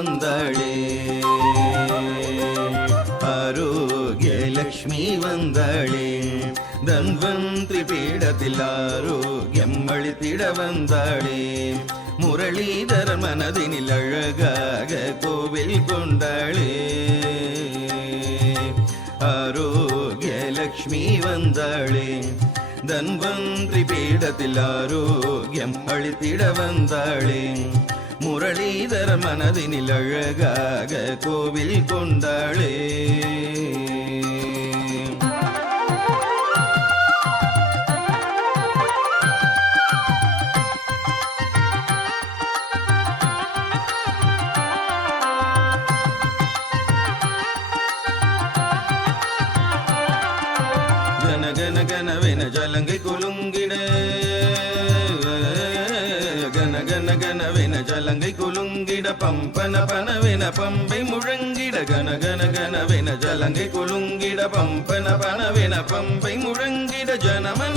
வந்தாளே, ஆரோக்கிய லக்ஷ்மி வந்தாளே, தன்வந்திரி பீடத்தில் ஆரோக்கியம் அளித்திட வந்தாளே, முரளிதர மனதினில் அழகாக கோவில் கொண்டாளே, ஆரோக்கிய லக்ஷ்மி வந்தாளே, தன்வந்திரி பீடத்தில் ஆரோக்கியம் அளித்திட வந்தாளே, முரளிதர மனதினில் அழகாக கோவில் கொண்டாளே. கன கனவென ஜலங்கை குலுங்கிட, கன கன கனவென ஜலங்கை குலுங்கிட, பம்பன பனவென பம்பை முழங்கிட, கன கன கனவென ஜலங்கை குலுங்கிட, பம்பன பனவென பம்பை முழங்கிட, ஜனமன